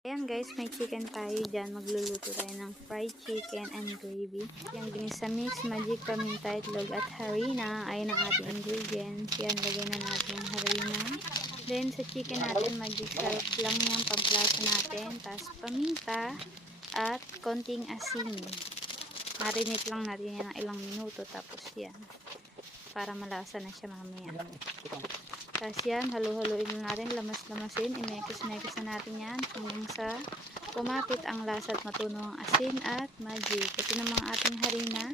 Ayan guys, may chicken tayo dyan. Magluluto tayo ng fried chicken and gravy. Yung ginisa mix, magic, paminta, itlog at harina ay ang ating ingredients. Yan, lagay na natin yung harina. Then sa chicken natin, magic sarap lang yung pamplasa natin. Tapos paminta at konting asin. Marinate lang natin yan ng ilang minuto. Tapos yan, para malasa na siya mamaya. Tapos yan, halu-haluin natin, lamas-lamasin, imekos-mekos na natin yan hanggang sa kumapit ang lasa at matunaw ang asin at magic. Ito namang ating harina,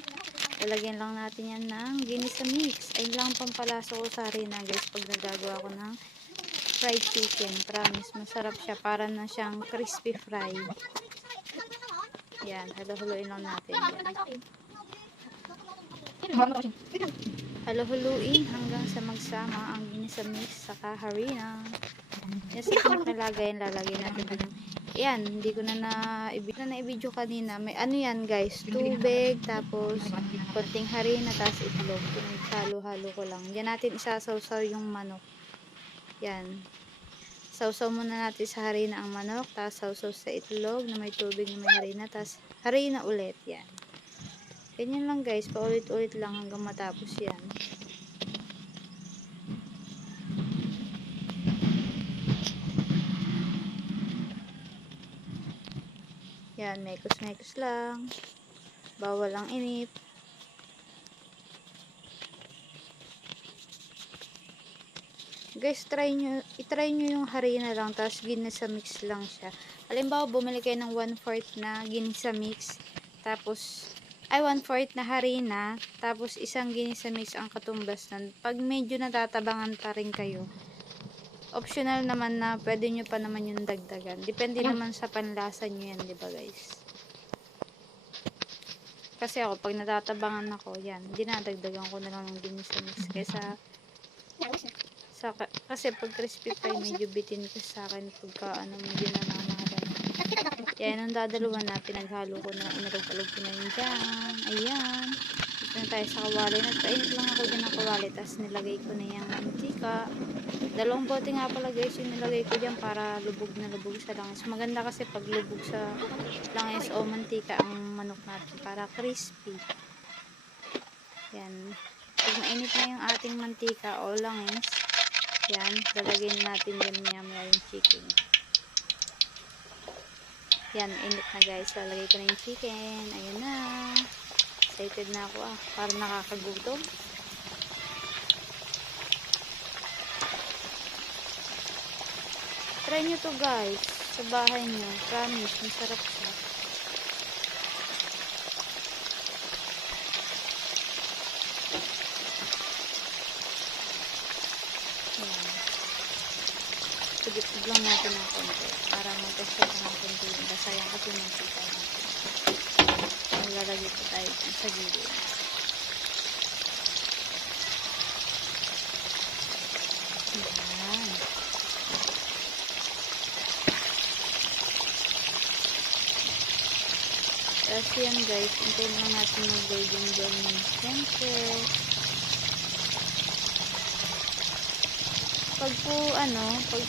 lalagyan lang natin yan ng ginisa mix. Ayun lang pampalasa ko sa harina guys pag nagagawa ko ng fried chicken. Promise, masarap siya, para na siyang crispy fry. Yan, halu-haluin lang natin yan. Halu-huluin hanggang sa magsama ang ginisa mix saka harina. Yan, sa nalagay, lalagay natin. Yan, hindi ko na na-video kanina. May ano yan guys, tubig, tapos konting harina, tapos itlog. Halo-halo ko lang. Yan natin isasawsaw yung manok. Yan. Sausaw muna natin sa harina ang manok, tapos sausaw sa itlog na may tubig na may harina, tapos harina ulit. Yan. Ganyan lang guys, paulit-ulit lang hanggang matapos yan. Yan, mekos-mekos lang. Bawal ang inip. Guys, i-try nyo yung harina lang, tapos ginisa mix lang siya. Halimbawa, bumili kayo ng 1/4 na ginisa mix, tapos ay 1/4 na harina, tapos isang ginisa mix ang katumbas nun. Pag medyo natatabangan pa rin kayo, optional naman na pwede nyo pa naman yung dagdagan. Depende naman sa panlasa nyo yan, diba guys? Kasi ako, pag natatabangan ako, yan, dinadagdagan ko na lang ng ginisa mix. Kasi pag crispy fry, medyo bitin ko sa akin pagka medyo nanamahalan. Yan, ang dadaluhan na, pinaghalo ko na, inalog-alog ko na yun dyan. Ayan. Dito na tayo sa kawali. Nagpainit lang ako dyan ng kawali, tapos nilagay ko na yung mantika. 2 bote nga pala guys yung nilagay ko dyan para lubog na lubog sa langis. Maganda kasi pag lubog sa langis o mantika ang manok natin para crispy. Yan. Pag mainit na yung ating mantika o langis, yan, lalagay natin dyan maya yung chicken. Yan, init na guys. Lalagay ko na yung chicken. Ayun na. Excited na ako Parang nakakagutom. Try nyo to guys. Sa bahay nyo. Promise, masarap siya. Ayan. Pagit lang natin ng konti para mag-test ng konti. Sayang kasi mantika natin. Lalagay po tayo sa gilid. Ayan. Tapos yan guys, hintayin lang natin yung golden brown yung siyempre. Pag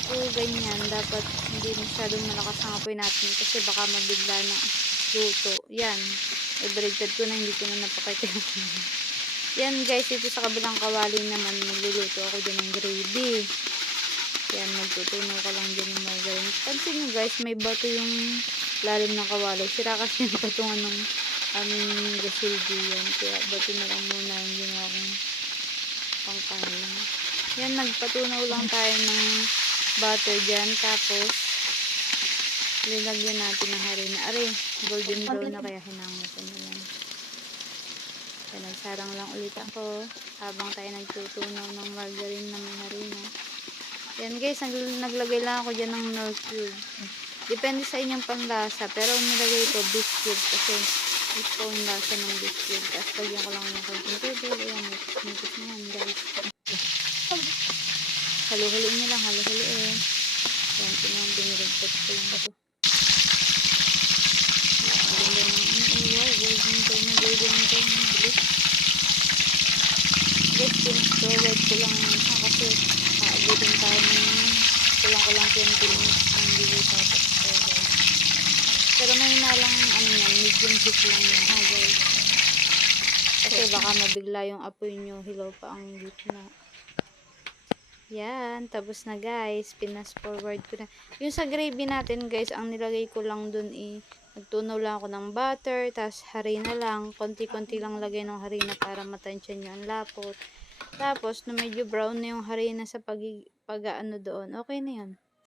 po ganyan, dapat hindi masyadong malakas ang apoy natin kasi baka mabigla na luto. Yan. Ibaligtad ko na, hindi ko na napakita. Yan guys, ito sa kabilang kawali naman, magluluto ako dyan ng gravy. Yan, magtutunaw ko lang dyan ng margarine. Pansin nyo guys, may bato yung lalim ng kawali. Sira kasi yung patungan ng aming gasildi yan. Kaya bato na lang muna yung ginawa kong pangkalan. Yan, nagpatunaw lang tayo ng butter dyan. Tapos, linagyan natin ng harina. Aray, golden brown na kaya hinango ko na yan. Kaya nagsarang lang ulit ako habang tayo nagtutunaw ng margarine na may harina. Yan guys, naglagay lang ako dyan ng Knorr cube. Depende sa inyong panlasa. Pero nilagay ko beef cube kasi gusto ko yung lasa ng beef cube. Tapos lagyan ko lang ng konting tubig. Ayan, mikos na yan guys. Halu-haluin nyo lang, halu-haluin. Yan, pinang binirigpat ko lang ito. Guys, pinag-forward ko lang kasi maabutin tayo ng kulang-kulang 20 minutes ng video tapos. Pero may lang ano yan, medium heat lang yan guys. Kasi baka mabigla yung apoy nyo, hilaw pa ang gitna. Yan, tapos na guys, pinas forward ko na. Yung sa gravy natin guys, ang nilagay ko lang dun nagtunaw lang ako ng butter, tapos harina lang, konti-konti lang lagay ng harina para matansya nyo ang lapot. Tapos, na medyo brown na yung harina sa pag ano doon, okay na yun.